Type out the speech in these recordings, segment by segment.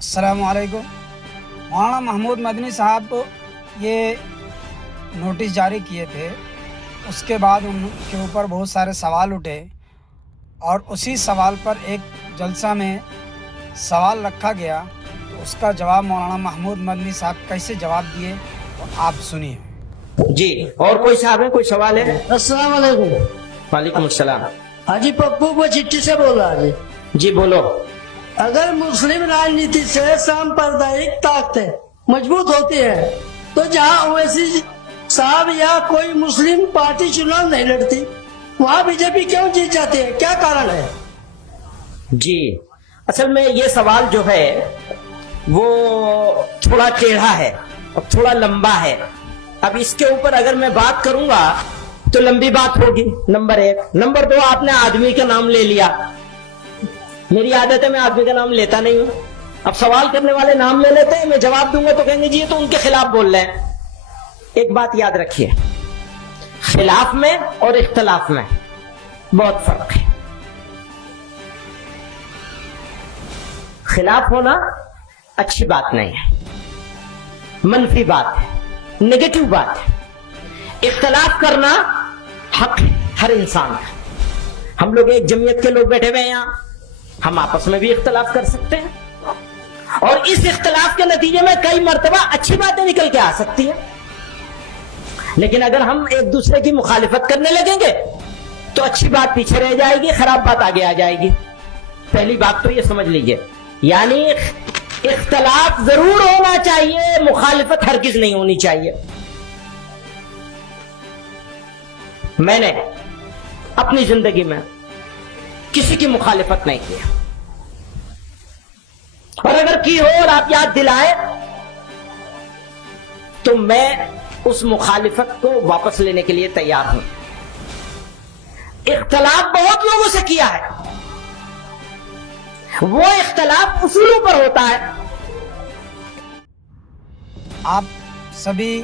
अस्सलाम वालेकुम। मौलाना महमूद मदनी साहब तो ये नोटिस जारी किए थे, उसके बाद उनके ऊपर बहुत सारे सवाल उठे और उसी सवाल पर एक जलसा में सवाल रखा गया, तो उसका जवाब मौलाना महमूद मदनी साहब कैसे जवाब दिए तो आप सुनिए। जी, और कोई साहब है, कोई सवाल है? अस्सलाम वालेकुम। वालेकुम अस्सलाम। हाजी पप्पू वो चिट्ठी से बोल रहा है। जी बोलो। अगर मुस्लिम राजनीति से सांप्रदायिक ताकतें मजबूत होती है तो जहाँ ओवैसी साहब या कोई मुस्लिम पार्टी चुनाव नहीं लड़ती, वहाँ बीजेपी क्यों जीत जाती है? क्या कारण है? जी, असल में ये सवाल जो है वो थोड़ा टेढ़ा है और थोड़ा लंबा है। अब इसके ऊपर अगर मैं बात करूंगा तो लंबी बात होगी, नंबर एक। नंबर दो, आपने आदमी का नाम ले लिया। मेरी आदत है, मैं आदमी का नाम लेता नहीं हूं। अब सवाल करने वाले नाम ले लेते हैं, मैं जवाब दूंगा तो कहेंगे जी ये तो उनके खिलाफ बोल रहे हैं। एक बात याद रखिए, खिलाफ में और इख्तलाफ में बहुत फर्क है। खिलाफ होना अच्छी बात नहीं है, मनफी बात है, नेगेटिव बात है। इख्तलाफ करना हक है हर इंसान का। हम लोग एक जमीयत के लोग बैठे हुए हैं यहाँ, हम आपस में भी इख्तलाफ कर सकते हैं और इस इख्तलाफ के नतीजे में कई मर्तबा अच्छी बातें निकल के आ सकती हैं। लेकिन अगर हम एक दूसरे की मुखालिफत करने लगेंगे तो अच्छी बात पीछे रह जाएगी, खराब बात आगे आ जाएगी। पहली बात तो ये समझ लीजिए, यानी इख्तलाफ जरूर होना चाहिए, मुखालिफत हरगिज नहीं होनी चाहिए। मैंने अपनी जिंदगी में किसी की मुखालिफत नहीं की, और अगर की हो और आप याद दिलाए तो मैं उस मुखालिफत को वापस लेने के लिए तैयार हूं। इख्तलाफ बहुत लोगों से किया है, वो इख्तलाफ उसूलों पर होता है। आप सभी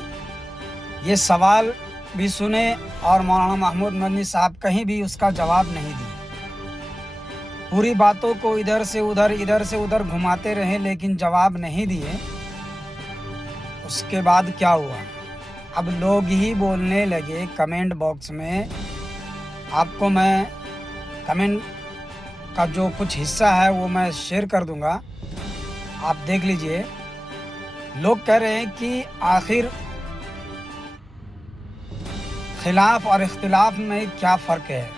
ये सवाल भी सुने और मौलाना महमूद मदनी साहब कहीं भी उसका जवाब नहीं दिए। पूरी बातों को इधर से उधर घुमाते रहे लेकिन जवाब नहीं दिए। उसके बाद क्या हुआ, अब लोग ही बोलने लगे कमेंट बॉक्स में। आपको मैं कमेंट का जो कुछ हिस्सा है वो मैं शेयर कर दूंगा, आप देख लीजिए। लोग कह रहे हैं कि आखिर खिलाफ और इख्तिलाफ में क्या फ़र्क है।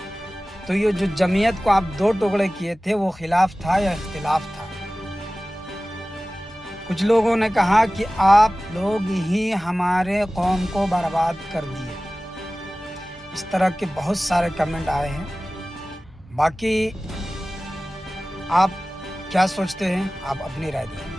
तो ये जो जमीयत को आप दो टुकड़े किए थे वो खिलाफ था या इख्तिलाफ था। कुछ लोगों ने कहा कि आप लोग ही हमारे कौम को बर्बाद कर दिए। इस तरह के बहुत सारे कमेंट आए हैं। बाकी आप क्या सोचते हैं, आप अपनी राय दें।